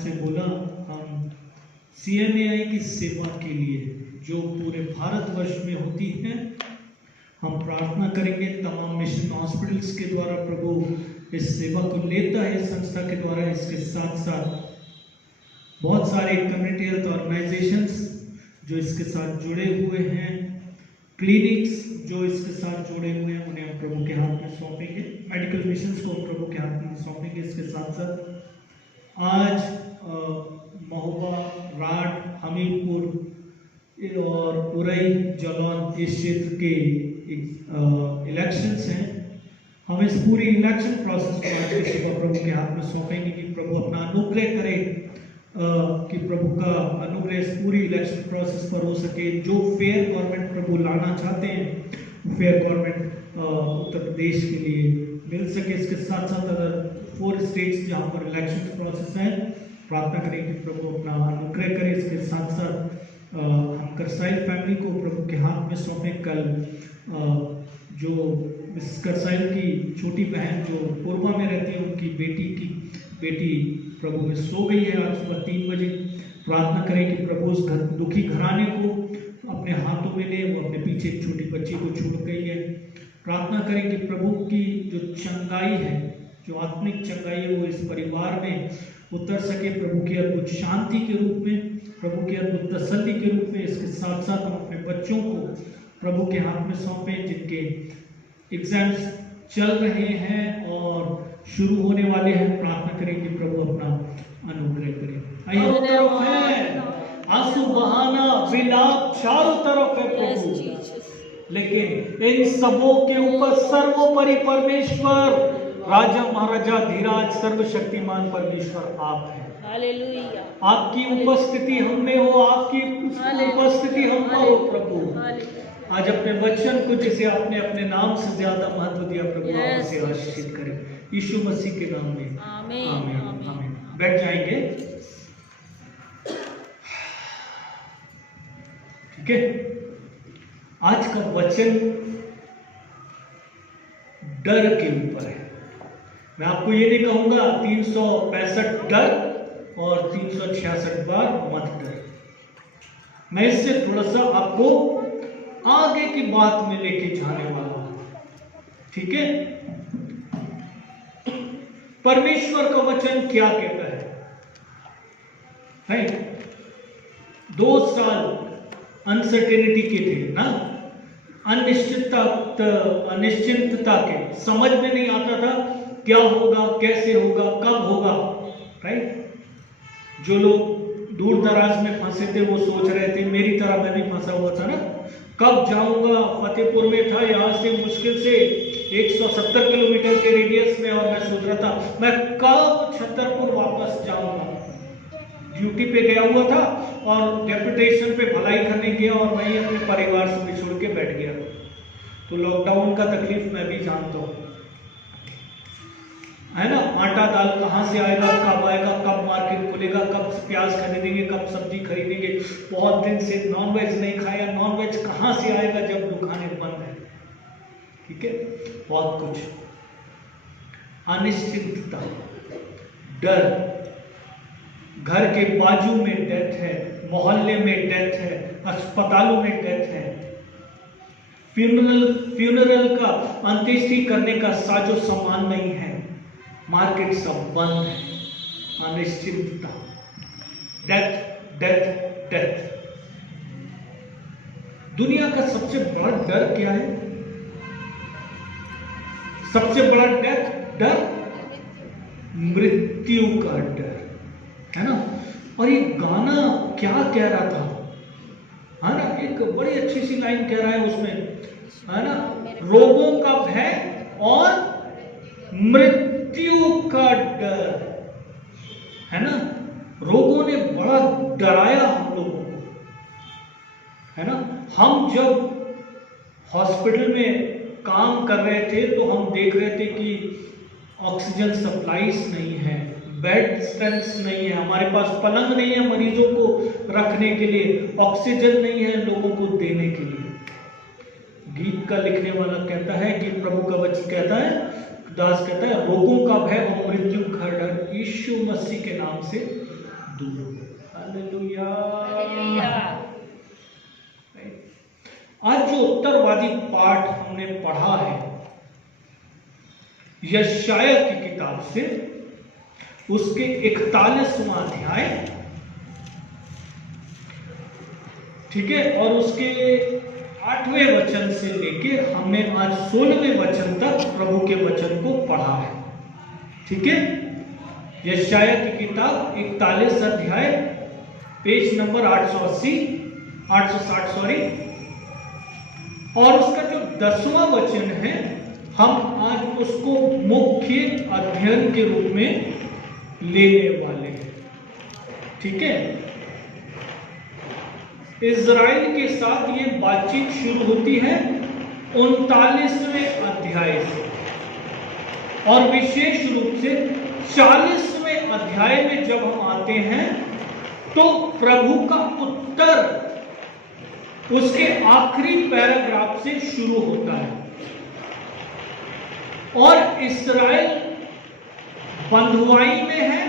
आपसे बोला हम CMAI की सेवा के लिए जो पूरे भारतवर्ष में होती है, हम प्रार्थना करेंगे तमाम मिशन हॉस्पिटल्स के द्वारा प्रभु इस सेवा को लेता है संस्था के द्वारा। इसके साथ साथ बहुत सारे कम्युनिटी हेल्थ ऑर्गेनाइजेशंस जो इसके साथ जुड़े हुए हैं, क्लिनिक्स जो इसके साथ जुड़े हुए हैं, उन्हें हम प्रभु के हाथ में सौंपेंगे। मेडिकल मिशंस को हम प्रभु के हाथ में सौंपेंगे। इसके साथ साथ आज महोबा, राड, हमीरपुर और उरई, जलौन इस क्षेत्र के इलेक्शंस हैं। हम इस पूरी इलेक्शन प्रोसेस को आज के सेवा प्रभु के हाथ में सौंपेंगे कि प्रभु अपना अनुग्रह करे, कि प्रभु का अनुग्रह इस पूरी इलेक्शन प्रोसेस पर हो सके। जो फेयर गवर्नमेंट प्रभु लाना चाहते हैं, फेयर गवर्नमेंट उत्तर प्रदेश के लिए मिल सके। इसके साथ साथ अगर 4 स्टेट्स जहाँ पर इलेक्शन प्रोसेस है, प्रार्थना करें कि प्रभु अपना अनुग्रह करे। इसके साथ साथ हम करसाइल फैमिली को प्रभु के हाथ में सौंपें। कल जो मिसेस करसाइल की छोटी बहन जो पूर्वा में रहती है, उनकी बेटी प्रभु में सो गई है आज सुबह 3 बजे। प्रार्थना करें कि प्रभु उस दुखी घराने को अपने हाथों में ले। वो अपने पीछे एक छोटी बच्ची को छोड़ गई है। प्रार्थना करें कि प्रभु की जो चंगाई है, जो आत्मिक चंगाई है, वो इस परिवार में उतर सके प्रभु की अद्भुत शांति के रूप में, प्रभु की अद्भुत तसल्ली के रूप में। इसके साथ साथ हम अपने बच्चों को प्रभु के हाथ में सौंपें जिनके एग्जाम्स चल रहे हैं और शुरू होने वाले हैं। प्रार्थना करें कि प्रभु अपना अनुग्रह करें। आइए तरफ है आंसू बहाना, विलाप चारों तरफ है प्रभु, लेकिन इन सबों के ऊपर सर्वोपरि परमेश्वर, राजा महाराजा धीराज सर्वशक्तिमान परमेश्वर आप हैं। हालेलुया। आपकी उपस्थिति हम में हो, आपकी उपस्थिति हम में हो प्रभु। आज अपने वचन को जिसे आपने अपने नाम से ज्यादा महत्व दिया प्रभु, आप उसे आशीषित करें यीशु मसीह के नाम में। आमीन, आमीन, आमीन। आमीन। बैठ जाएंगे, ठीक है। आज का वचन डर के ऊपर है। मैं आपको ये नहीं कहूंगा 365 डर और 366 बार मत डर। मैं इससे थोड़ा सा आपको आगे की बात में लेके जाने वाला हूं, ठीक है। परमेश्वर का वचन क्या कहता है? राइट, 2 साल अनसर्टेनिटी के थे ना, अनिश्चितता के, समझ में नहीं आता था क्या होगा, कैसे होगा, कब होगा। राइट, जो लोग दूर दराज में फंसे थे वो सोच रहे थे, मेरी तरह मैं भी फंसा हुआ था ना, कब जाऊंगा। फतेहपुर में था, यहाँ से मुश्किल से 170 किलोमीटर के रेडियस में, और मैं सोच रहा था मैं कब छतरपुर वापस जाऊंगा। ड्यूटी पे गया हुआ था और डेपुटेशन पे भलाई करने गया और मैं अपने परिवार से बिछुड़ के बैठ गया। तो लॉकडाउन का तकलीफ मैं भी जानता हूँ, है ना। आटा दाल कहाँ से आएगा, कब आएगा, कब मार्केट खुलेगा, कब प्याज खरीदेंगे, कब सब्जी खरीदेंगे। बहुत दिन से नॉनवेज नहीं खाया, नॉनवेज कहाँ से आएगा जब दुकानें बंद है, ठीक है। बहुत कुछ अनिश्चितता, डर, घर के बाजू में डेथ है, मोहल्ले में डेथ है, अस्पतालों में डेथ है, फ्यूनरल का अंत्येष्टि करने का साजो सामान नहीं है, मार्केट सब बंद है। अनिश्चितता, डेथ डेथ डेथ। दुनिया का सबसे बड़ा डर क्या है? सबसे बड़ा डर मृत्यु का डर, है ना। और ये गाना क्या कह रहा था, है ना, एक बड़ी अच्छी सी लाइन कह रहा है उसमें, है ना, रोगों का भय और मृत्यु का डर, है ना। रोगों ने बड़ा डराया हम लोगों को, है ना। हम जब हॉस्पिटल में काम कर रहे थे तो हम देख रहे थे कि ऑक्सीजन सप्लाईज नहीं है, बेड स्ट्रेंथ नहीं है, हमारे पास पलंग नहीं है मरीजों को रखने के लिए, ऑक्सीजन नहीं है लोगों को देने के लिए। गीत का लिखने वाला कहता है कि प्रभु का वचन कहता है, दास कहता है, रोगों का भय और मृत्यु का डर यीशु मसीह के नाम से दूर हो। हालेलुया। आज जो उत्तरवादी पाठ हमने पढ़ा है यशायाह की किताब से, उसके 41वां अध्याय, ठीक है, और उसके 8वें वचन से लेके हमने आज 16वें वचन तक प्रभु के वचन को पढ़ा है। ठीक है, यशायाह की किताब 41 अध्याय, पेज नंबर 860 सॉरी, और उसका जो 10वां वचन है, हम आज उसको मुख्य अध्ययन के रूप में लेने वाले हैं। ठीक है, इज़राइल के साथ ये बातचीत शुरू होती है 39वें अध्याय से, और विशेष रूप से 40वें अध्याय में जब हम आते हैं तो प्रभु का उत्तर उसके आखिरी पैराग्राफ से शुरू होता है। और इस्राएल बंधुआई में है,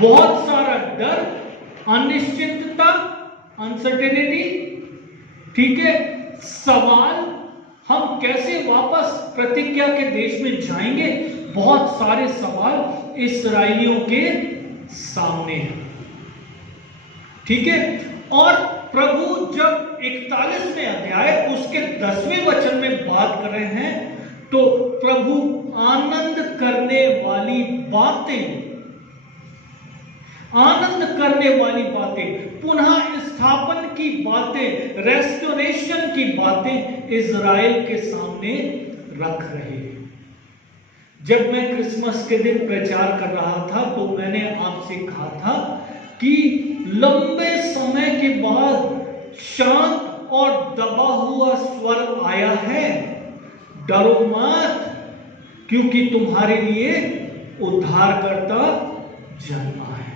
बहुत सारा डर, अनिश्चितता, अनसर्टेनिटी, ठीक है, सवाल, हम कैसे वापस प्रतिज्ञा के देश में जाएंगे, बहुत सारे सवाल इस्राएलियों के सामने हैं। ठीक है, और प्रभु जब 41वें अध्याय उसके 10वें वचन में बात कर रहे हैं तो प्रभु आनंद करने वाली बातें, पुनः स्थापन की बातें, रेस्टोरेशन की बातें इज़राइल के सामने रख रहे हैं। जब मैं क्रिसमस के दिन प्रचार कर रहा था तो मैंने आपसे कहा था कि लंबे समय के बाद शांत और दबा हुआ स्वर आया है, डरो मत, क्योंकि तुम्हारे लिए उद्धारकर्ता जन्मा है।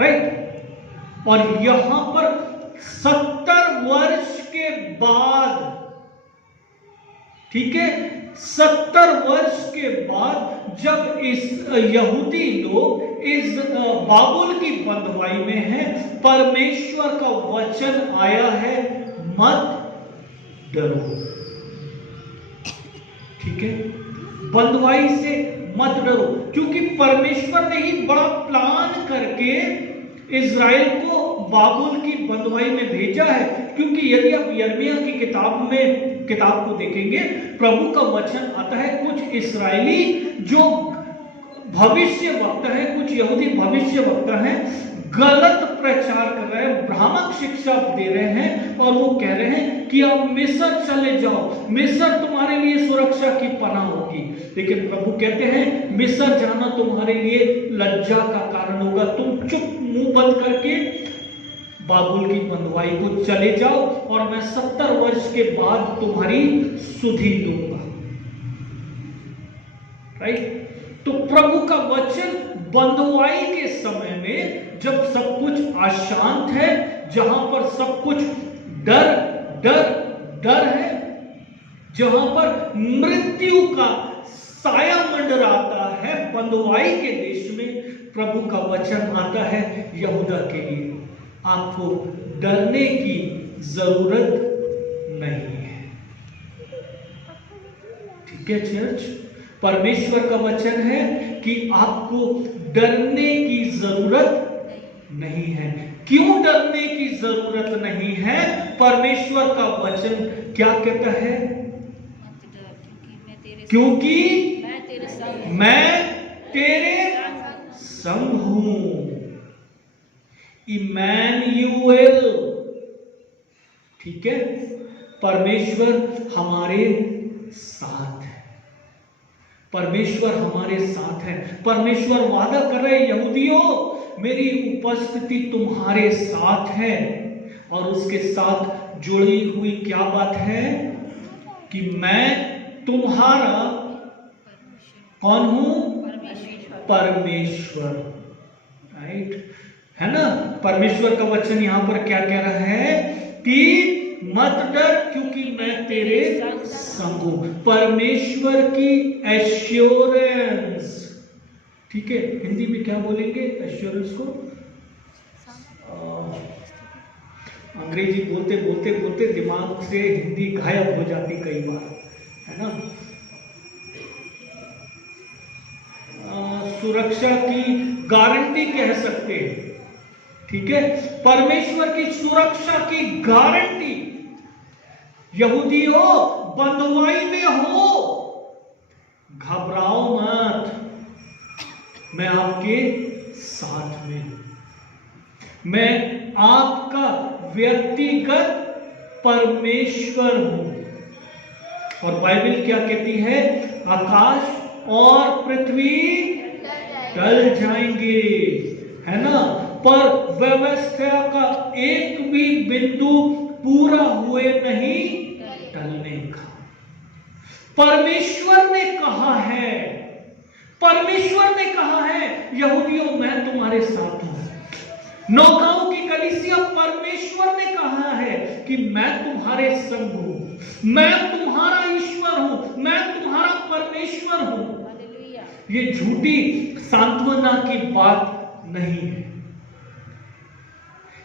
राइट, और यहां पर 70 वर्ष के बाद, ठीक है, 70 वर्ष के बाद जब इस यहूदी लोग इस बाबुल की बंधुआई में है, परमेश्वर का वचन आया है, मत डरो। ठीक है, बंधुआई से मत डरो, क्योंकि परमेश्वर ने ही बड़ा प्लान करके इज़राइल को बाबुल की बंधुआई में भेजा है। क्योंकि यदि आप यिर्मयाह की किताब को देखेंगे, प्रभु का वचन आता है, कुछ इस्राएली जो भविष्य वक्ता है, कुछ यहूदी भविष्य वक्ता है, गलत प्रचार कर रहे हैं, भ्रामक शिक्षा दे रहे हैं, और वो कह रहे हैं कि आप मिस्र चले जाओ, मिस्र तुम्हारे लिए सुरक्षा की पनाह होगी। लेकिन प्रभु कहते हैं मिस्र जाना तुम्हारे लिए लज्जा का कारण होगा, तुम चुप मुंह बंद करके बाबुल की बंधुआई को चले जाओ, और मैं 70 वर्ष के बाद तुम्हारी सुधि दूंगा। राइट, तो प्रभु का वचन बंधुआई के समय में, जब सब कुछ अशांत है, जहां पर सब कुछ डर है, जहां पर मृत्यु का साया मंडराता है, बंधुआई के देश में प्रभु का वचन आता है यहूदा के लिए, आपको डरने की जरूरत नहीं है। ठीक है चर्च, परमेश्वर का वचन है कि आपको डरने की जरूरत नहीं है। क्यों डरने की जरूरत नहीं है? परमेश्वर का वचन क्या कहता है? क्योंकि मैं तेरे संग हूं। इमैनुएल, ठीक है, परमेश्वर हमारे साथ है, परमेश्वर हमारे साथ है। परमेश्वर वादा कर रहे, यहूदियों मेरी उपस्थिति तुम्हारे साथ है, और उसके साथ जुड़ी हुई क्या बात है कि मैं तुम्हारा कौन हूं? परमेश्वर। राइट, है ना? परमेश्वर का वचन यहां पर क्या कह रहा है कि मत डर, क्योंकि मैं तेरे संग हूं। परमेश्वर की एश्योरेंस, ठीक है, हिंदी में क्या बोलेंगे एश्योरेंस को? अंग्रेजी बोलते बोलते बोलते दिमाग से हिंदी गायब हो जाती कई बार, है ना। सुरक्षा की गारंटी कह सकते हैं, ठीक है। परमेश्वर की सुरक्षा की गारंटी। यहूदियों बंधुआई में हो, घबराओ मत, मैं आपके साथ में हूं। मैं आपका व्यक्तिगत परमेश्वर हूं। और बाइबल क्या कहती है? आकाश और पृथ्वी टल जाएंगे, है ना, पर व्यवस्था का एक भी बिंदु पूरा हुए नहीं टलने का। परमेश्वर ने कहा है, परमेश्वर ने कहा है, यहूदियों मैं तुम्हारे साथ हूं। नौकाओं की कलीसिया, परमेश्वर ने कहा है कि मैं तुम्हारे संग हूं, मैं तुम्हारा ईश्वर हूं, मैं तुम्हारा परमेश्वर हूं। ये झूठी सांत्वना की बात नहीं है,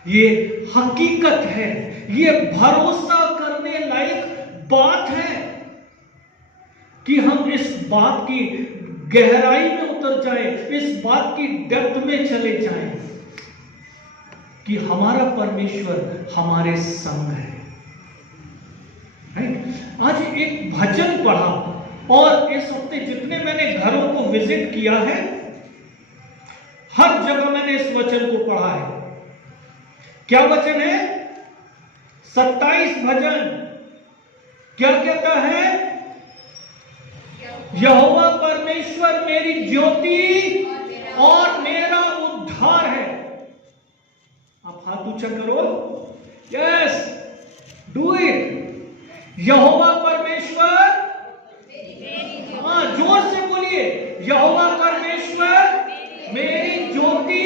ये हकीकत है, ये भरोसा करने लायक बात है कि हम इस बात की गहराई में उतर जाएं, इस बात की डेप्थ में चले जाएं कि हमारा परमेश्वर हमारे संग है। आज एक भजन पढ़ा और इस हफ्ते जितने मैंने घरों को विजिट किया है, हर जगह मैंने इस वचन को पढ़ा है। क्या वचन है? 27 भजन क्या कहता है? यहोवा परमेश्वर मेरी ज्योति और मेरा उद्धार है। आप हाथ ऊंचा करो, यस, डू इट। यहोवा परमेश्वर, हाँ जोर से बोलिए, यहोवा परमेश्वर मेरी ज्योति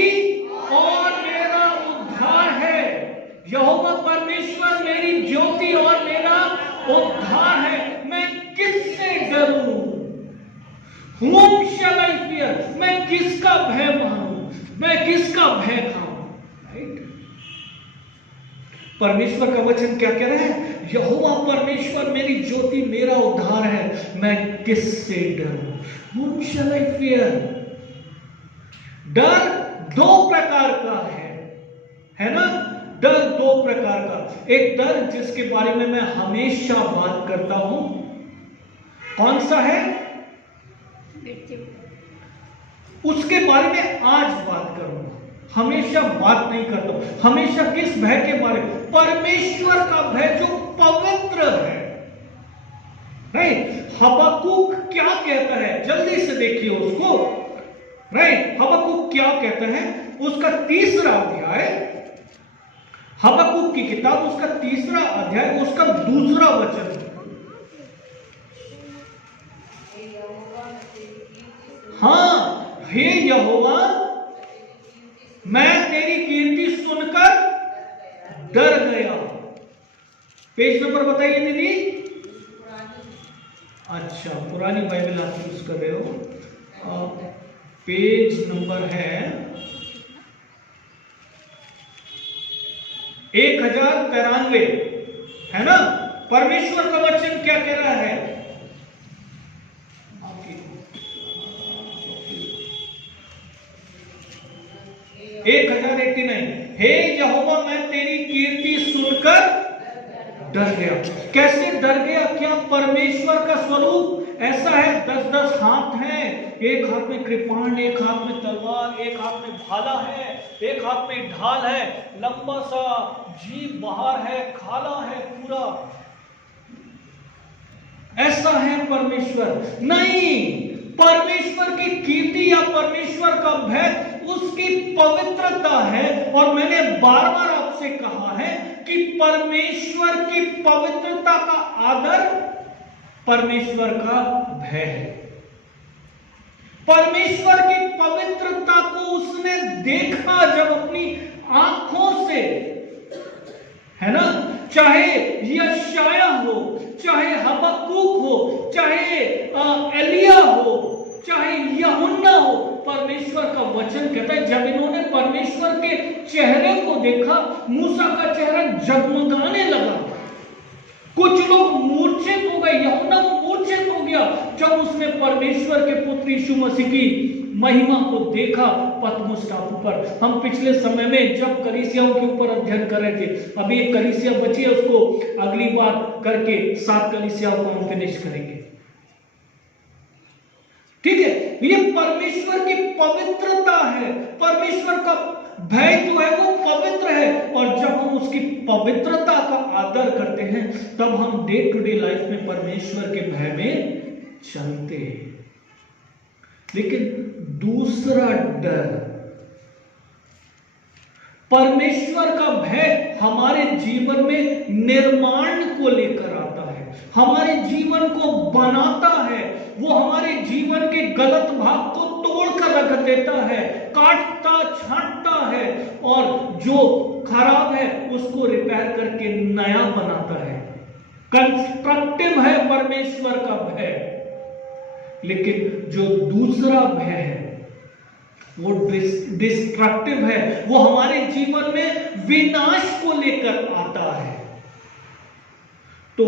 और मेरा उद्धार है। यहोवा परमेश्वर मेरी ज्योति और मेरा उद्धार है, मैं किससे डरूं? Whom shall I fear? मैं किसका भय मानूं? मैं किसका भय खाऊं? राइट? परमेश्वर का वचन क्या कह रहा है? यहोवा परमेश्वर मेरी ज्योति मेरा उद्धार है, मैं किससे डरूं? Whom shall I fear? डर दो प्रकार का है ना? डर दो प्रकार का। एक डर जिसके बारे में मैं हमेशा बात करता हूं, कौन सा है? उसके बारे में आज बात करूंगा, हमेशा बात नहीं करता हूं। हमेशा किस भय के बारे में? परमेश्वर का भय जो पवित्र है। राइट? हबक्कुक क्या कहता है? जल्दी से देखिए उसको। राइट? हबक्कुक क्या कहता है? उसका 3रा अध्याय, हबक्कुक की किताब, उसका 3रा अध्याय, उसका 2रा वचन। हाँ, हे यहोवा मैं तेरी कीर्ति सुनकर डर गया। पेज नंबर बताइए दीदी। अच्छा, पुरानी बाइबल आप यूज कर रहे हो। पेज नंबर है 1093, है ना? परमेश्वर का वचन क्या कह रहा है? 1089। हे यहोवा मैं तेरी कीर्ति सुनकर डर गया। कैसे डर गया? क्या परमेश्वर का स्वरूप ऐसा है? 10-10 हाथ हैं, एक हाथ में कृपाण, एक हाथ में तलवार, एक हाथ में भाला है, एक हाथ में ढाल है, लंबा सा जीभ बाहर है, खाला है पूरा। ऐसा है परमेश्वर? नहीं। परमेश्वर की कीर्ति या परमेश्वर का भय उसकी पवित्रता है। और मैंने बार-बार आपसे कहा है कि परमेश्वर की पवित्रता का आदर परमेश्वर का भय है। परमेश्वर की पवित्रता को उसने देखा जब अपनी आंखों से, है ना? चाहे यशाया हो, चाहे हबक्कुक हो, चाहे एलिया हो, चाहे यूहन्ना हो, परमेश्वर चेहरे को देखा, मूसा का चेहरा जगमगाने लगा। कुछ लोग मूर्छित हो गए, यूहन्ना मूर्छित हो गया जब उसने परमेश्वर के पुत्र यीशु मसीह की महिमा को देखा पतमुस टापू पर। हम पिछले समय में जब कलीसियाओं के ऊपर अध्ययन कर रहे थे, अभी एक कलीसिया बची है, उसको अगली बार करके 7 कलीसियाओं को हम फिनिश करेंगे। ठीक है, ये परमेश्वर की पवित्रता है, परमेश्वर का भय जो है वो पवित्र है, और जब हम उसकी पवित्रता का आदर करते हैं तब हम डे टू डे लाइफ में परमेश्वर के भय में चलते हैं। लेकिन दूसरा डर, परमेश्वर का भय हमारे जीवन में निर्माण को लेकर आता है, हमारे जीवन को बनाता है, वो हमारे जीवन के गलत भाग को तोड़कर रख देता है, काटता छांटता है, और जो खराब है उसको रिपेयर करके नया बनाता है। कंस्ट्रक्टिव है परमेश्वर का भय। लेकिन जो दूसरा भय है वो डिस्ट्रक्टिव है, वो हमारे जीवन में विनाश को लेकर आता है। तो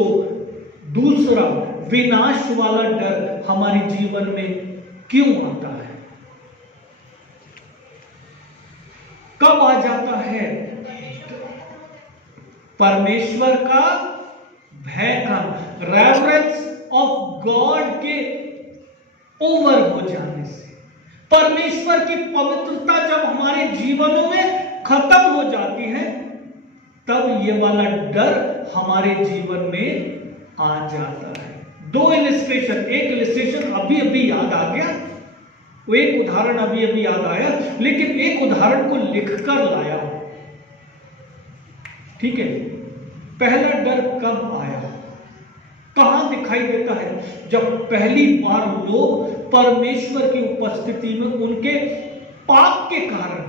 दूसरा विनाश वाला डर हमारे जीवन में क्यों आता है, कब आ जाता है? परमेश्वर का भय का, रेवरेंस ऑफ गॉड के ओवर हो जाने से, परमेश्वर की पवित्रता जब हमारे जीवनों में खत्म हो जाती है तब ये वाला डर हमारे जीवन में आ जाता है। 2 इलिस्ट्रेशन, एक इलिस्ट्रेशन अभी याद आ गया, वो एक उदाहरण अभी याद आया, लेकिन एक उदाहरण को लिखकर लाया। ठीक है, पहला डर कब आया, कहां दिखाई देता है? जब पहली बार लोग परमेश्वर की उपस्थिति में उनके पाप के कारण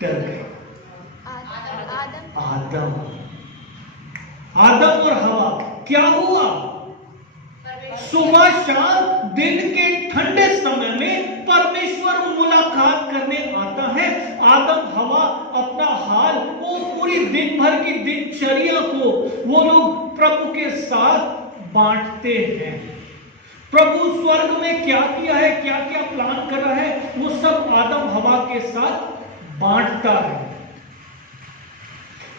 डर गए। आदम और हवा, क्या हुआ? सुबह शाम दिन के ठंडे समय में परमेश्वर मुलाकात करने आता है। आदम हवा अपना हाल, वो पूरी दिन भर की दिनचर्या को वो लोग प्रभु के साथ बांटते हैं। प्रभु स्वर्ग में क्या किया है, क्या क्या प्लान कर रहा है, वो सब आदम हवा के साथ बांटता है।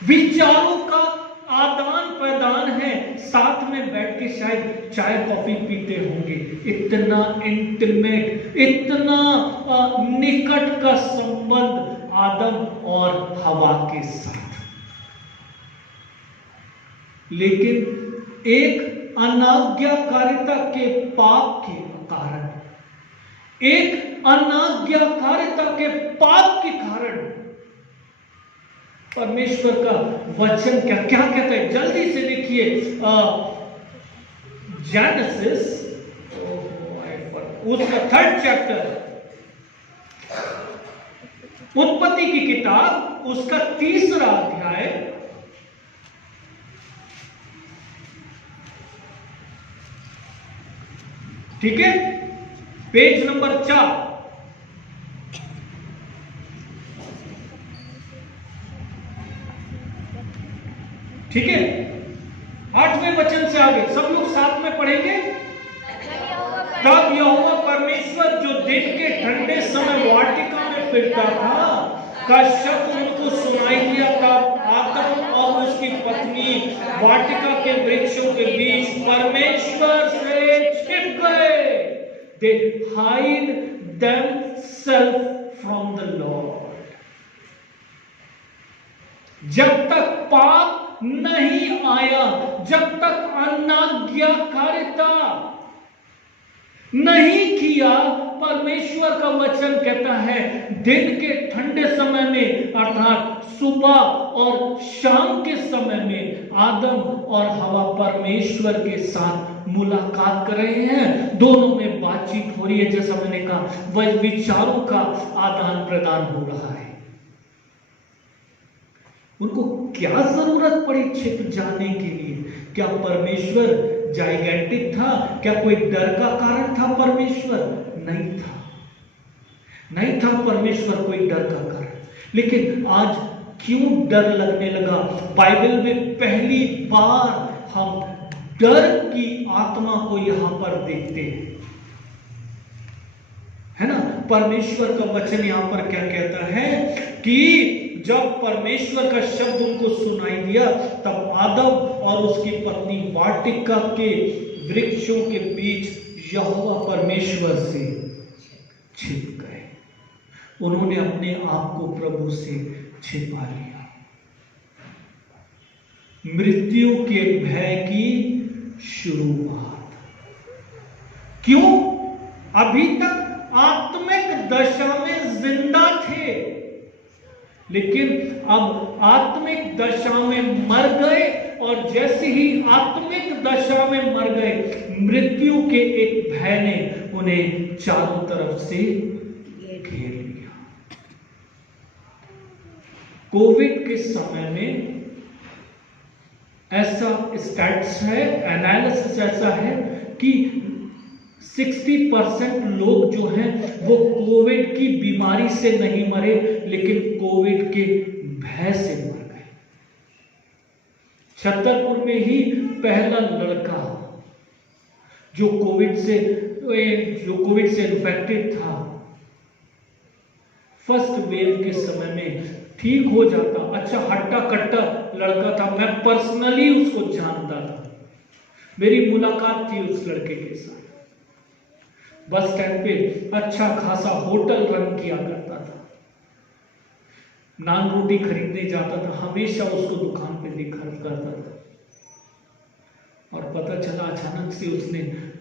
विचारों का आदान प्रदान है, साथ में बैठ के शायद चाय कॉफी पीते होंगे। इतना इंटीमेट, इतना निकट का संबंध आदम और हवा के साथ। लेकिन एक अनाज्ञाकारिता के पाप के कारण, एक अनाज्ञाकारिता के पाप के कारण परमेश्वर का वचन क्या कहता है? जल्दी से देखिए, जेनेसिस उसका 3rd चैप्टर, उत्पत्ति की किताब उसका 3रा अध्याय, ठीक है, पेज नंबर 4। ठीक है, 8वें वचन से आगे सब लोग साथ में पढ़ेंगे। तब यहोवा परमेश्वर जो दिन के ठंडे समय वाटिका में फिरता था का शब्द उनको सुनाई दिया। तब आदम और उसकी पत्नी वाटिका के वृक्षों के बीच परमेश्वर से छिप गए। They hide themselves from the Lord। जब तक पाप नहीं आया, जब तक अनाज्ञाकारिता नहीं किया, परमेश्वर का वचन कहता है दिन के ठंडे समय में अर्थात सुबह और शाम के समय में आदम और हवा परमेश्वर के साथ मुलाकात कर रहे हैं। दोनों में बातचीत हो रही है, जैसा मैंने कहा वह विचारों का आदान प्रदान हो रहा है। उनको क्या जरूरत पड़ी छिप जाने के लिए? क्या परमेश्वर जाइगेंटिक था? क्या कोई डर का कारण था? परमेश्वर नहीं था, नहीं था परमेश्वर कोई डर का कारण। लेकिन आज क्यों डर लगने लगा? बाइबल में पहली बार हम डर की आत्मा को यहां पर देखते हैं, है ना? परमेश्वर का वचन यहां पर क्या कहता है कि जब परमेश्वर का शब्द उनको सुनाई दिया, तब आदम और उसकी पत्नी वाटिका के वृक्षों के बीच यहोवा परमेश्वर से छिप गए। उन्होंने अपने आप को प्रभु से छिपा लिया। मृत्यु के भय की शुरुआत। क्यों? अभी तक आत्मिक दशा में जिंदा थे, लेकिन अब आत्मिक दशा में मर गए, और जैसे ही आत्मिक दशा में मर गए, मृत्यु के एक भय ने उन्हें चारों तरफ से घेर लिया। कोविड के समय में ऐसा स्टैट्स है, एनालिसिस ऐसा है कि 60% लोग जो हैं वो कोविड की बीमारी से नहीं मरे, लेकिन कोविड के भय से मर गए। छतरपुर में ही पहला लड़का जो कोविड से इन्फेक्टेड था, फर्स्ट वेव के समय में ठीक हो जाता। अच्छा हट्टा कट्टा लड़का था, मैं पर्सनली उसको जानता था, मेरी मुलाकात थी उस लड़के के साथ। बस स्टैंड पे अच्छा खासा होटल रन किया करता था, नान रोटी खरीदने जाता था, हमेशा उसको दुकान पे देखा करता था। और पता चला अचानक से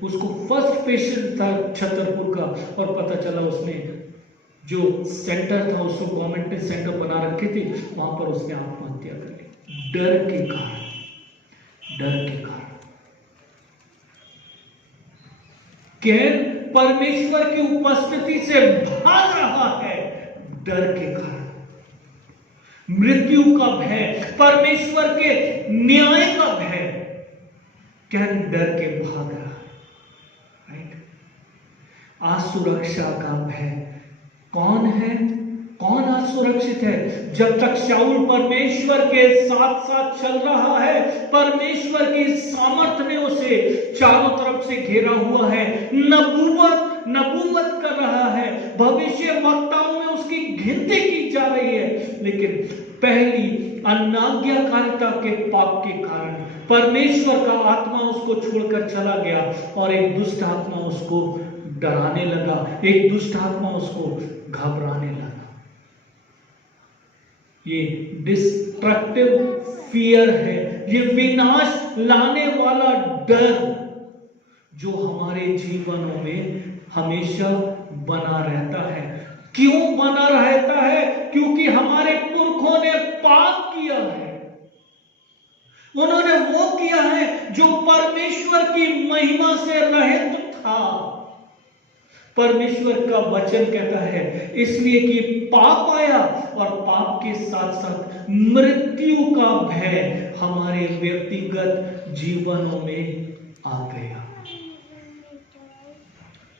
उसको फर्स्ट पेशेंट था छतरपुर का, और पता चला उसने जो सेंटर था, उसको गवर्नमेंट ने सेंटर बना रखे थे, वहां पर उसने आत्महत्या कर ली। डर के कारण कैन परमेश्वर की उपस्थिति से भाग रहा है, डर के कारण। मृत्यु का भय, परमेश्वर के न्याय का भय, कैन डर के भाग रहा है, राइट? असुरक्षा का भय। कौन है? कौन असुरक्षित है? जब तक शाऊल परमेश्वर के साथ साथ चल रहा है, परमेश्वर की सामर्थ ने उसे चारों तरफ से घेरा हुआ है, नबूवत कर रहा है, भविष्य वक्ताओं में उसकी गिनती की जा रही है, लेकिन पहली अनाज्ञाकारिता के पाप के कारण परमेश्वर का आत्मा उसको छोड़कर चला गया, और एक दुष्ट आत्मा उसको डराने लगा, एक दुष्ट आत्मा उसको घबराने लगा। ये डिस्ट्रक्टिव फियर है, ये विनाश लाने वाला डर जो हमारे जीवनों में हमेशा बना रहता है। क्यों बना रहता है? क्योंकि हमारे पुरखों ने पाप किया है, उन्होंने वो किया है जो परमेश्वर की महिमा से रहित था। परमेश्वर का वचन कहता है इसलिए कि पाप आया, और पाप के साथ साथ मृत्यु का भय हमारे व्यक्तिगत जीवनों में आ गया।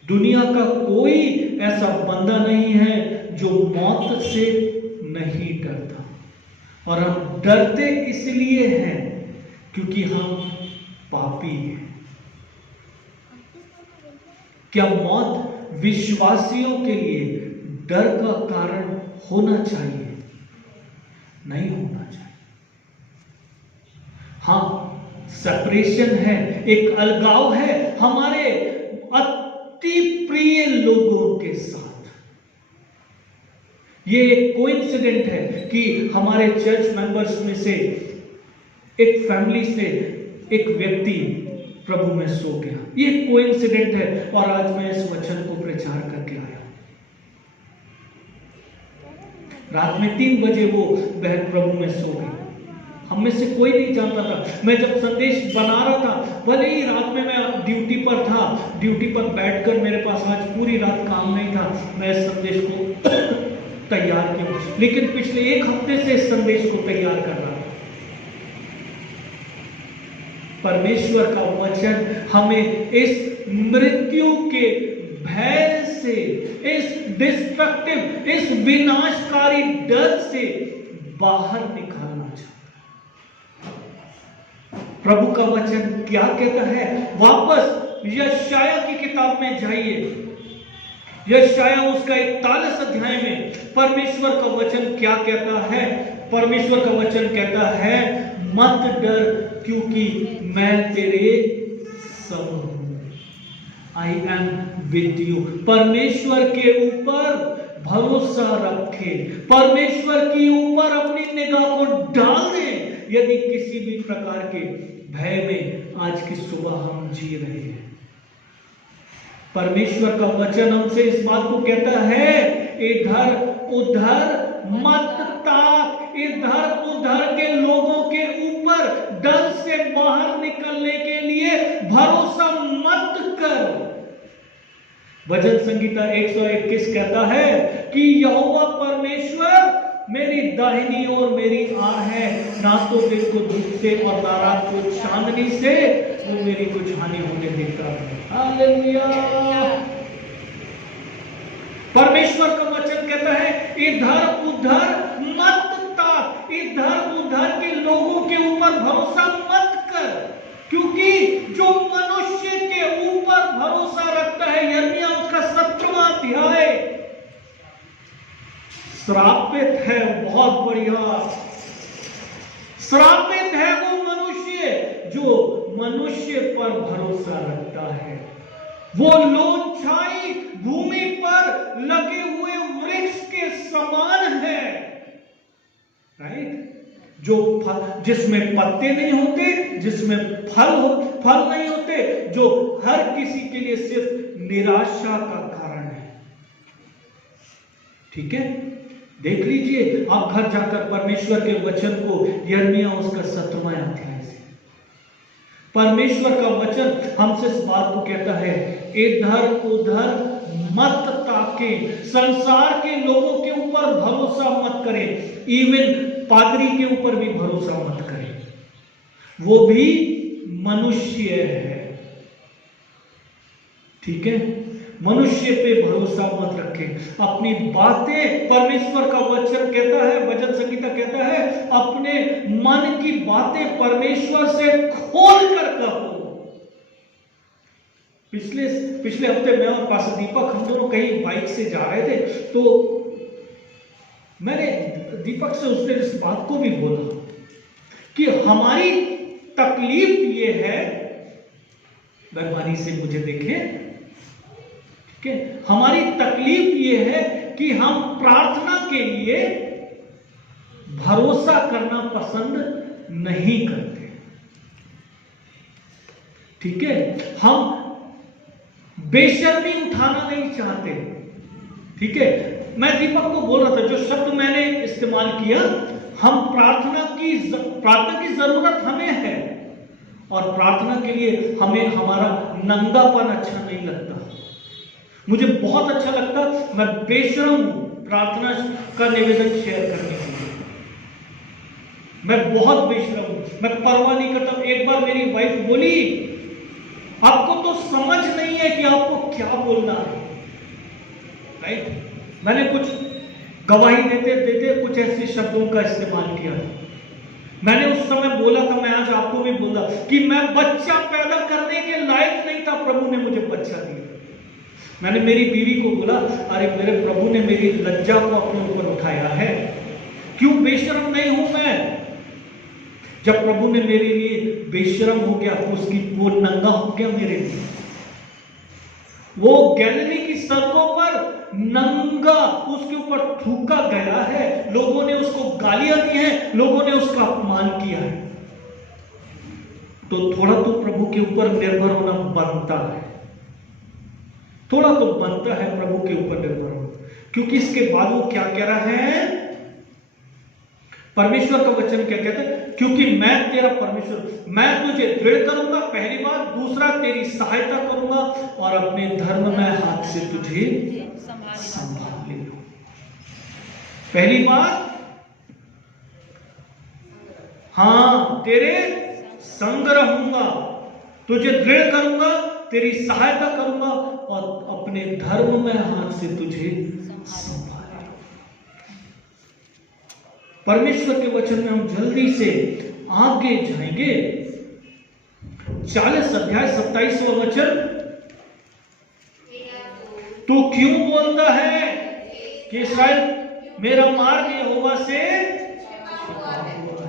दुनिया का कोई ऐसा बंदा नहीं है जो मौत से नहीं डरता, और हम डरते इसलिए हैं क्योंकि हम पापी हैं। क्या मौत विश्वासियों के लिए डर का कारण होना चाहिए? नहीं होना चाहिए। हाँ, सेपरेशन है, एक अलगाव है हमारे अति प्रिय लोगों के साथ। ये एक कोइंसिडेंट है कि हमारे चर्च मेंबर्स में से एक फैमिली से एक व्यक्ति प्रभु में सो गया। ये कोइंसिडेंट है, और आज मैं इस वचन को प्रचार करके आया। रात में 3 बजे वो बहन प्रभु में सो गई। हम में से कोई नहीं जानता था। मैं जब संदेश बना रहा था, भले ही रात में मैं ड्यूटी पर था, ड्यूटी पर बैठकर मेरे पास आज पूरी रात काम नहीं था, मैं इस संदेश को तैयार किया, लेकिन पिछले 1 हफ्ते से इस संदेश को तैयार कर रहा था। परमेश्वर का वचन हमें इस मृत्यु के भय से, इस डिस्ट्रक्टिव, इस विनाशकारी डर से बाहर निकालना चाहता है। प्रभु का वचन क्या कहता है? वापस यशाया की किताब में जाइए। यशाया उसका 41 अध्याय में परमेश्वर का वचन क्या कहता है? परमेश्वर का वचन कहता है, मत डर क्योंकि मैं तेरे संग हूं। I am with you. परमेश्वर के ऊपर भरोसा रखे, परमेश्वर के ऊपर अपनी निगाह को डाल दें। यदि किसी भी प्रकार के भय में आज की सुबह हम जी रहे हैं, परमेश्वर का वचन हमसे इस बात को कहता है, इधर उधर मत ताक, इधर उधर के लोगों के ऊपर डर से बाहर निकलने के लिए भरोसा मत कर। भजन संगीता 121 कहता है कि यहोवा परमेश्वर मेरी दाहिनी और मेरी आड़ है, ना तो दिन को धूप से और ना रात को चांदनी से वो मेरी कुछ हानि होने देता है। हालेलुया। परमेश्वर का वचन कहता है, इधर उधर मत ताक, इधर उधर के लोगों के ऊपर भरोसा मत कर, क्योंकि जो मनुष्य के ऊपर भरोसा रखता है, यिर्मयाह उसका 17वां अध्याय, श्रापित है। बहुत बढ़िया। श्रापित है वो मनुष्य जो मनुष्य पर भरोसा रखता है। वो लोन छाई भूमि पर लगे हुए वृक्ष के समान है। राइट? जो फल, जिसमें पत्ते नहीं होते, जिसमें फल नहीं होते, जो हर किसी के लिए सिर्फ निराशा का कारण है। ठीक है? देख लीजिए आप घर जाकर परमेश्वर के वचन को, यिर्मयाह उसका 7वां अध्याय से। परमेश्वर का वचन हमसे इस बात को कहता है, इधर उधर मत ताके, संसार के लोगों के ऊपर भरोसा मत करें, इवन पादरी के ऊपर भी भरोसा मत करें, वो भी मनुष्य है। ठीक है? मनुष्य पे भरोसा मत रखें। अपनी बातें, परमेश्वर का वचन कहता है, भजन संगीता कहता है, अपने मन की बातें परमेश्वर से खोल कर कहो। पिछले हफ्ते मैं और पास्टर दीपक, हम दोनों कहीं बाइक से जा रहे थे, तो मैंने दीपक से उसने इस बात को भी बोला कि हमारी तकलीफ ये है, मेहरबानी से मुझे देखें, कि हमारी तकलीफ ये है कि हम प्रार्थना के लिए भरोसा करना पसंद नहीं करते। ठीक है? हम बेशर्मी उठाना नहीं चाहते। ठीक है? मैं दीपक को बोल रहा था, जो शब्द मैंने इस्तेमाल किया, हम प्रार्थना की जरूरत हमें है, और प्रार्थना के लिए हमें हमारा नंगापन अच्छा नहीं लगता। मुझे बहुत अच्छा लगता, मैं बेशर्म हूं प्रार्थना का निवेदन शेयर करने के लिए। मैं बहुत बेशर्म हूं, मैं परवाह नहीं करता। एक बार मेरी वाइफ बोली, आपको तो समझ नहीं है कि आपको क्या बोलना है। राइट? मैंने कुछ गवाही देते देते कुछ ऐसे शब्दों का इस्तेमाल किया था। मैंने उस समय बोला था, मैं आज आपको भी बोला कि मैं बच्चा पैदा करने के लायक नहीं था, प्रभु ने मुझे बच्चा दिया। मैंने मेरी बीवी को बोला, अरे मेरे प्रभु ने मेरी लज्जा को अपने ऊपर उठाया है, क्यों बेशर्म नहीं हूं मैं? जब प्रभु ने मेरे लिए बेशर्म हो गया, तो वो नंगा हो गया मेरे लिए। वो गैलिली की सड़कों पर नंगा उसके ऊपर थूका गया है, लोगों ने उसको गालियां दी हैं, लोगों ने उसका अपमान किया है। तो थोड़ा तो प्रभु के ऊपर निर्भर होना बनता है, थोड़ा तो बनता है प्रभु के ऊपर निर्भर होना। क्योंकि इसके बाद वो क्या कह रहा है? परमेश्वर का वचन क्या कहता है? क्योंकि मैं तेरा परमेश्वर, मैं तुझे दृढ़ करूंगा, पहली बात। दूसरा, तेरी सहायता करूंगा, और अपने धर्म में हाथ से तुझे संभाल लूंगा। पहली बात, हां, तेरे संग रहूंगा, तुझे दृढ़ करूंगा, तेरी सहायता करूंगा और अपने धर्म में हाथ से तुझे संभाले। परमेश्वर के वचन में हम जल्दी से आगे जाएंगे। 40 अध्याय 27वां वचन, तू क्यों बोलता है कि इस्राएल मेरा मार्ग यहोवा से छिपा हुआ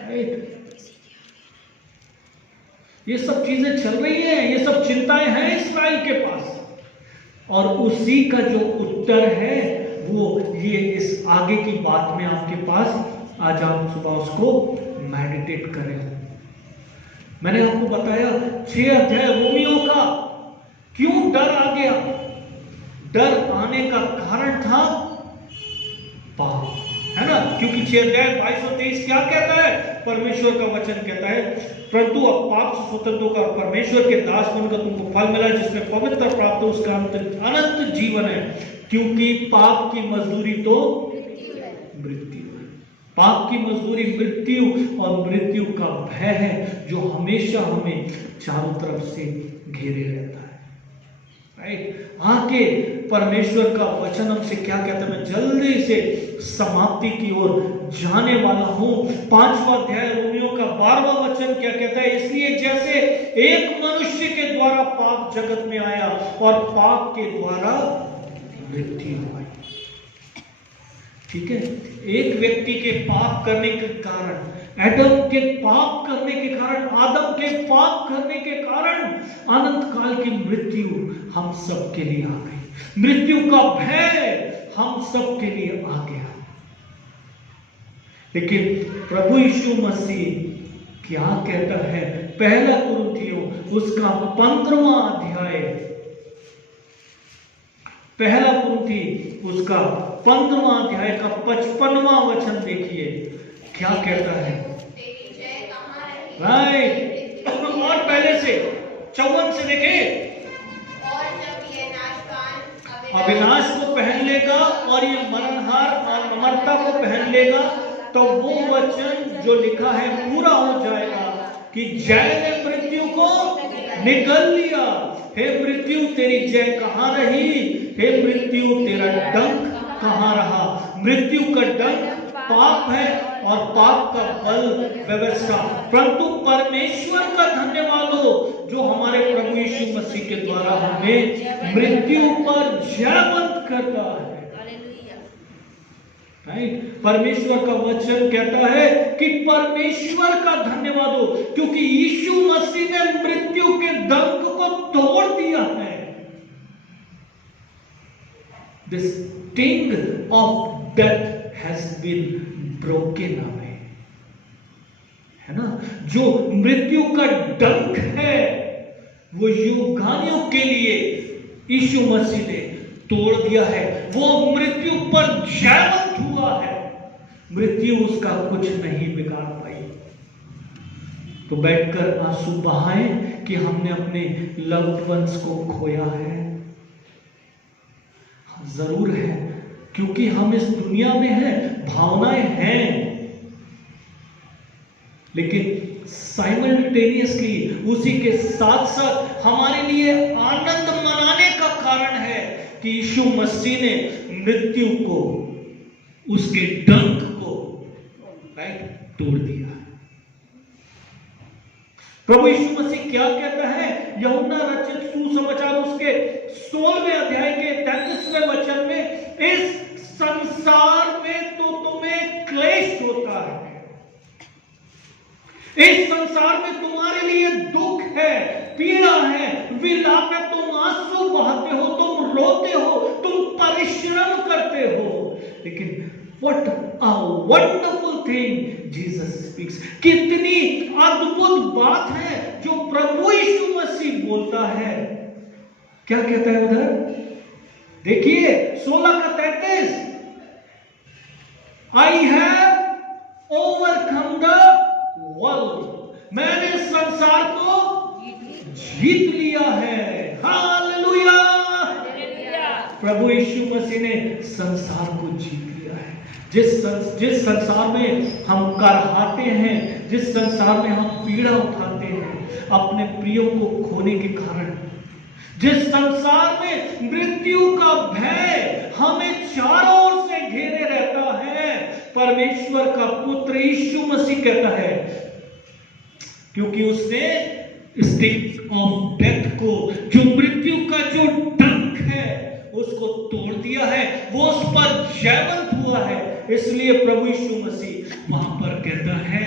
है। ये सब चीजें चल रही हैं, ये सब चिंताएं हैं इस्राएल के पास, और उसी का जो उत्तर है वो ये इस आगे की बात में आपके पास आज आप सुबह उसको मेडिटेट करें। मैंने आपको बताया 6 अध्याय रोमियो का क्यों डर आ गया। डर आने का कारण था पाप, है ना, क्योंकि 6 अध्याय 22 और 23 क्या कहता है? परमेश्वर का वचन कहता है, परंतु अब पाप से स्वतंत्र होकर परमेश्वर के दास बनकर तुमको फल मिला जिसमें पवित्र प्राप्त हो, उसका अनंत जीवन है, क्योंकि पाप की मजदूरी तो मृत्यु है। पाप की मजदूरी मृत्यु, और मृत्यु का भय है जो हमेशा हमें चारों तरफ से घेरे रहता है। राइट, आके परमेश्वर का वचन हमसे क्या कहता है? मैं जल्दी से समाप्ति की ओर जाने वाला हूं। 5वां अध्याय रोमियो का 12वां वचन क्या कहता है? इसलिए जैसे एक मनुष्य के द्वारा पाप जगत में आया और पाप के द्वारा मृत्यु आई। ठीक है, एक व्यक्ति के पाप करने के कारण, एडम के पाप करने के कारण, आदम के पाप करने के कारण अनंत काल की मृत्यु हम सब के लिए आ गई। मृत्यु का भय हम सब के लिए आ गया। लेकिन प्रभु यीशु मसीह क्या कहता है? पहला कुरिन्थियों उसका 15वां अध्याय, पहला कुरिन्थी उसका 15वां अध्याय का 55वां वचन देखिए क्या कहता है। राइट, और पहले से 54 से देखें, अविनाश को पहन लेगा और ये मरणहार और अमरता को पहन लेगा, तो वो वचन जो लिखा है पूरा हो जाएगा कि जय ने मृत्यु को निगल लिया। हे मृत्यु तेरी जय कहां रही? हे मृत्यु तेरा डंक कहां रहा? मृत्यु का डंक पाप है और पाप का बल व्यवस्था, परंतु परमेश्वर का धन्यवाद हो जो हमारे प्रभु यीशु मसीह के द्वारा हमें मृत्यु पर जयवंत करता है। राइट, परमेश्वर का वचन कहता है कि परमेश्वर का धन्यवाद हो क्योंकि यीशु मसीह ने मृत्यु के डंक को तोड़ दिया है। The sting of death has been broken away, है ना। जो मृत्यु का डंक है वो युगानियों के लिए यीशु मसीह ने तोड़ दिया है। वो मृत्यु पर जयवंत हुआ है, मृत्यु उसका कुछ नहीं बिगाड़ पाई। तो बैठकर आंसू बहाएं कि हमने अपने लव्ड वंस को खोया है। जरूर है, क्योंकि हम इस दुनिया में हैं, भावनाएं हैं, लेकिन साइमल्टेनियसली उसी के साथ साथ हमारे लिए आनंद मनाने का कारण है कि यीशु मसीह ने मृत्यु को, उसके डंक को राइट तोड़ दिया। प्रभु यीशु मसीह क्या कहता है? यूहन्ना रचित सुसमाचार उसके 16वें अध्याय के 33वें वचन में, इस संसार में तो तुम्हें क्लेश होता है, इस संसार में तुम्हारे लिए दुख है, पीड़ा है, विलाप है, तुम आंसू बहाते हो, तुम रोते हो, तुम परिश्रम करते हो। लेकिन what a wonderful thing Jesus speaks, कितनी अद्भुत बात है जो प्रभु यीशु मसीह बोलता है। क्या कहता है उधर? देखिए 16 का 33, I have overcome the world, मैंने संसार को जीत लिया है। हालेलुया, प्रभु यीशु मसीह ने संसार को जीत लिया है। जिस संसार में हम करहाते हैं, जिस संसार में हम पीड़ा उठाते हैं, अपने प्रियो को खोने के कारण। जिस संसार में मृत्यु का भय हमें चारों ओर से घेरे रहता है, परमेश्वर का पुत्र यीशु मसीह कहता है, क्योंकि उसने स्टिंग ऑफ डेथ को, जो मृत्यु का जो डंक है, उसको तोड़ दिया है, वो उस पर जयवंत हुआ है। इसलिए प्रभु यीशु मसीह वहां पर कहता है,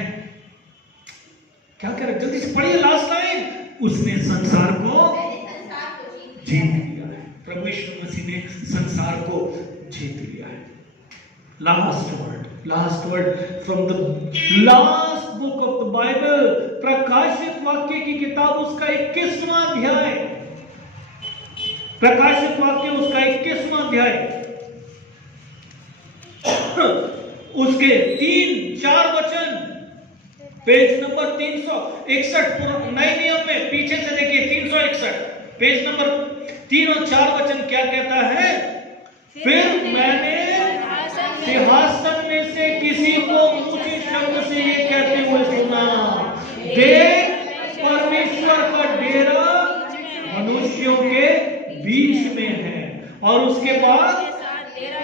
क्या कह रहा है, जल्दी से पढ़िए लास्ट लाइन, उसने संसार को जीत लिया है। प्रभु यीशु मसीह ने संसार को जीत लिया है। Last word from the last book of the Bible, प्रकाशित वाक्य की किताब, उसका 21वां अध्याय, प्रकाशित वाक्य उसका 21वां अध्याय, उसके 3-4 वचन, पेज नंबर 361, नए नियम में पीछे से देखिए 361, पेज नंबर 3 और 4 वचन क्या कहता है? फिर मैंने सिंहासन में से किसी को ऊंचे शब्द से ये कहते हुए सुना, देख परमेश्वर का डेरा मनुष्यों के बीच में है, और उसके बाद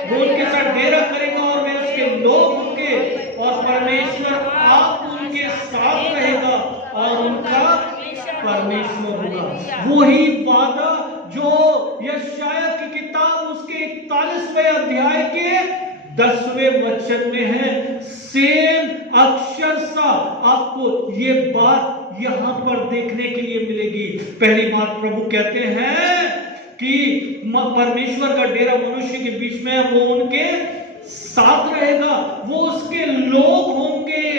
वो उनके साथ डेरा करेगा और वे उसके लोग होंगे, और परमेश्वर आप उनके साथ रहेगा और उनका परमेश्वर होगा। वही वादा जो यशायाह की किताब उसके 41वें अध्याय के 10वें वचन में है, सेम अक्षर सा आपको ये बात यहां पर देखने के लिए मिलेगी। पहली बात प्रभु कहते हैं कि परमेश्वर का डेरा मनुष्य के बीच में है, वो उनके साथ रहेगा, वो उसके लोग होंगे,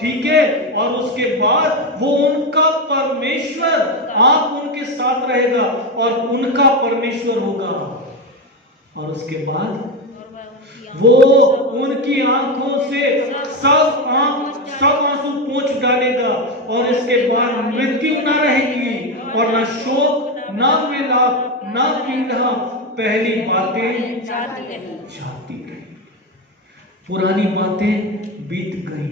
ठीक है, और उसके बाद वो उनका परमेश्वर, आप उनके साथ रहेगा और उनका परमेश्वर होगा, और उसके बाद वो उनकी आंखों से सब आंसू पोंछ डालेगा, और इसके बाद मृत्यु न रहेगी और न शोक, न विलाप, न पीड़ा, पहली बातें जाती रही, पुरानी बातें बीत गई,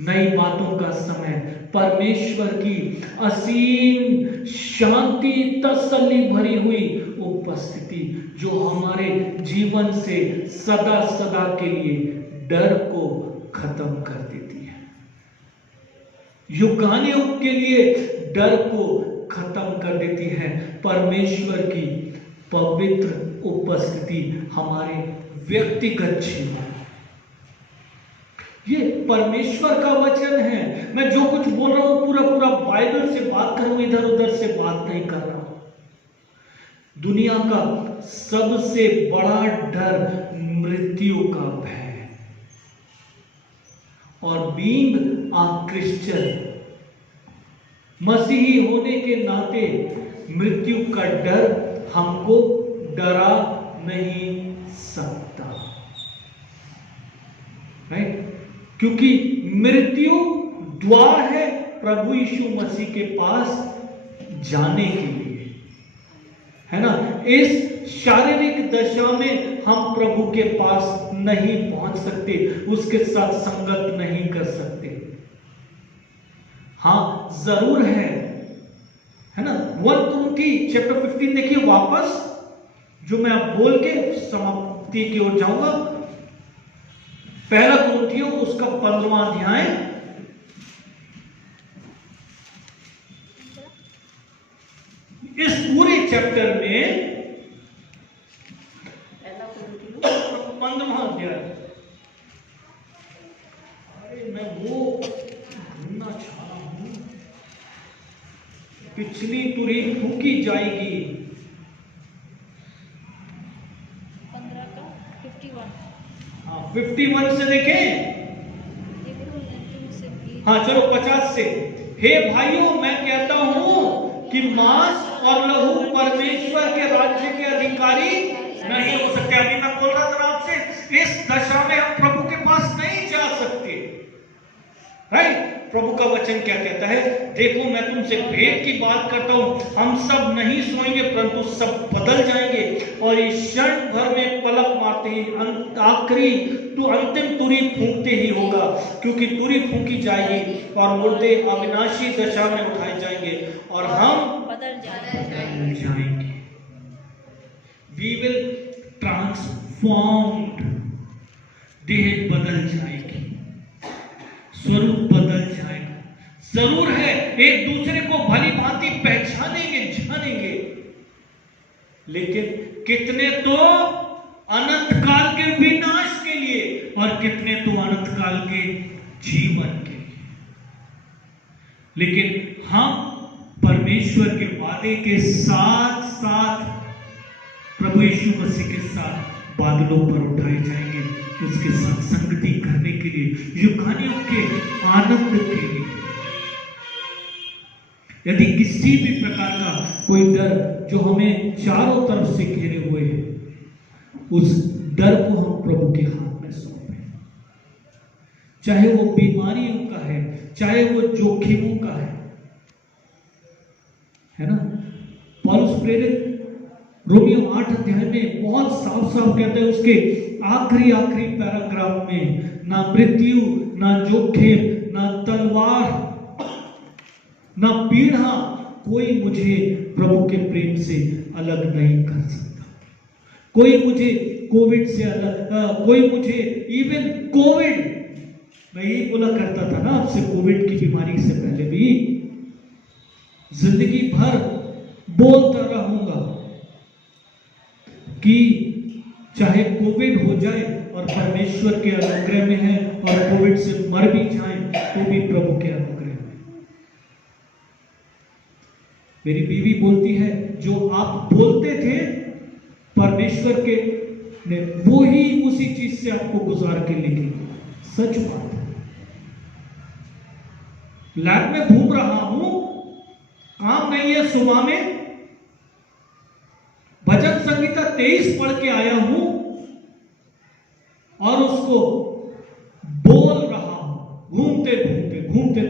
नई बातों का समय, परमेश्वर की असीम शांति, तसल्ली भरी हुई उपस्थिति जो हमारे जीवन से सदा सदा के लिए डर को खत्म कर देती है, युगानुयुग के लिए डर को खत्म कर देती है। परमेश्वर की पवित्र उपस्थिति हमारे व्यक्तिगत जीवन, ये परमेश्वर का वचन है। मैं जो कुछ बोल रहा हूं पूरा बाइबल से बात कर रहा हूं, इधर उधर से बात नहीं कर रहा हूं। दुनिया का सबसे बड़ा डर मृत्यु का भय है, और बीइंग अ क्रिश्चियन, मसीही होने के नाते मृत्यु का डर हमको डरा नहीं सकता, राइट? क्योंकि मृत्यु द्वार है प्रभु यीशु मसीह के पास जाने के लिए, है ना। इस शारीरिक दशा में हम प्रभु के पास नहीं पहुंच सकते, उसके साथ संगत नहीं कर सकते। हां, जरूर है ना। 1 कुरिन्थी चैप्टर 15 देखिए वापस, जो मैं अब बोल के समाप्ति की ओर जाऊंगा। पहला कुरिन्थियों उसका 15वां अध्याय, इस पूरे चैप्टर में 15वां अध्याय, अरे मैं वो ढूंढना चाह रहा हूं, पिछली तुरी फूकी जाएगी। 51 से देखें, हाँ चलो 50 से। हे भाइयों, मैं कहता हूं कि मांस और लहू परमेश्वर के राज्य के अधिकारी नहीं हो सकते। अभी मैं बोल रहा था आपसे, इस दशा में हम प्रभु के पास नहीं जा सकते, राइट? प्रभु प्रभु का वचन क्या कहता है? देखो मैं तुमसे भेद की बात करता हूं, हम सब नहीं सोएंगे परंतु सब बदल जाएंगे और इस क्षण भर में पलक मारते ही आखिरी तो अंतिम तुरी फूंकते ही होगा, क्योंकि तुरी फूंकी जाएगी और मुर्दे अविनाशी दशा में उठाए जाएंगे और हम बदल जाएंगे। We will transformed, देह बदल जाएगी, स्वरूप बदल जाएगा। जरूर है एक दूसरे को भली भांति पहचानेंगे, जानेंगे, लेकिन कितने तो अनंत काल के विनाश के लिए और कितने तो अनंत काल के जीवन के लिए। लेकिन हम परमेश्वर के वादे के साथ साथ प्रभु यीशु मसीह के साथ बादलों पर उठाए जाएंगे, उसके साथ संगति करने के लिए, युगानियों के आनंद के लिए। यदि किसी भी प्रकार का कोई डर जो हमें चारों तरफ से घेरे हुए है, उस डर को हम प्रभु के हाथ में सौंपें। चाहे वो बीमारियों का है, चाहे वो जोखिमों का है ना। पौलुस प्रेरित रोमियो 8 अध्याय में बहुत साफ साफ कहते हैं, उसके आखिरी पैराग्राफ में, ना मृत्यु, ना जोखिम, ना तलवार, ना पीड़ा, कोई मुझे प्रभु के प्रेम से अलग नहीं कर सकता। कोई मुझे कोविड से अलग, कोई मुझे इवन कोविड, मैं यही बोला करता था ना आपसे, कोविड की बीमारी से पहले भी जिंदगी भर बोलता रहूंगा कि चाहे कोविड हो जाए और परमेश्वर के अनुग्रह में है और कोविड से मर भी जाए तो भी प्रभु के अनुग्रह में। मेरी बीवी बोलती है, जो आप बोलते थे परमेश्वर के ने वो ही उसी चीज से आपको गुजार के लेके। सच बात है। लैब में घूम रहा हूं, काम नहीं है, सुबह में भजन संगीता 23 पढ़ के आया हूं और उसको बोल रहा हूं, घूमते घूमते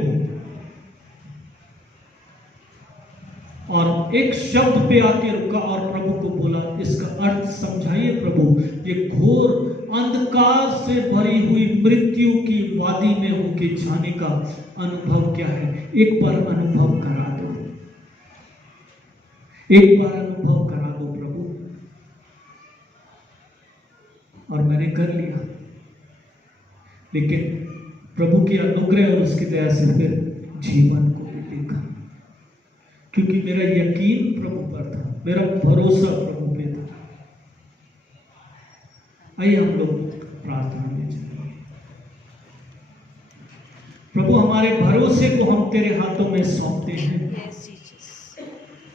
और एक शब्द पे आके रुका और प्रभु को बोला, इसका अर्थ समझाइए प्रभु, ये घोर अंधकार से भरी हुई मृत्यु की वादी में होके जाने का अनुभव क्या है? एक बार अनुभव करा दो, एक बार अनुभव करा दो प्रभु। और मैंने कर लिया, लेकिन प्रभु की अनुग्रह और उसकी दया से फिर जीवन को भी देखा, क्योंकि मेरा यकीन प्रभु पर था, मेरा भरोसा प्रभु पे था। आइए हम लोग प्रार्थना में चलेंगे। प्रभु, हमारे भरोसे को हम तेरे हाथों में सौंपते हैं।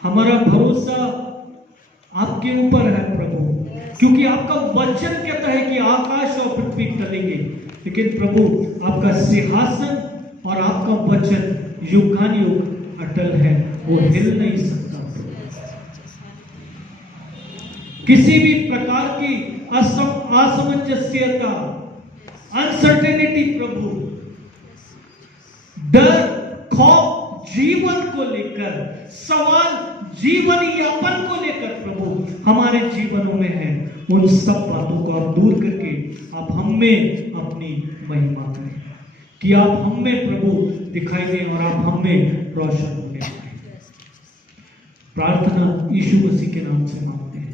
हमारा भरोसा आपके ऊपर है प्रभु, क्योंकि आपका वचन कहता है कि आकाश और पृथ्वी टलेंगे, लेकिन प्रभु आपका सिंहासन और आपका वचन युगानुयुग अटल है, वो हिल नहीं सकता। किसी भी प्रकार की असमंजस्यता, अनसर्टेनिटी प्रभु, डर, खौफ जीवन को लेकर, सवाल जीवन यापन को लेकर प्रभु हमारे जीवनों में है, उन सब बातों को आप दूर करके आप हम में अपनी महिमा करें, कि आप हम में प्रभु दिखाई दें और आप हम में रोशन होने पाए। प्रार्थना यीशु मसीह के नाम से मांगते हैं।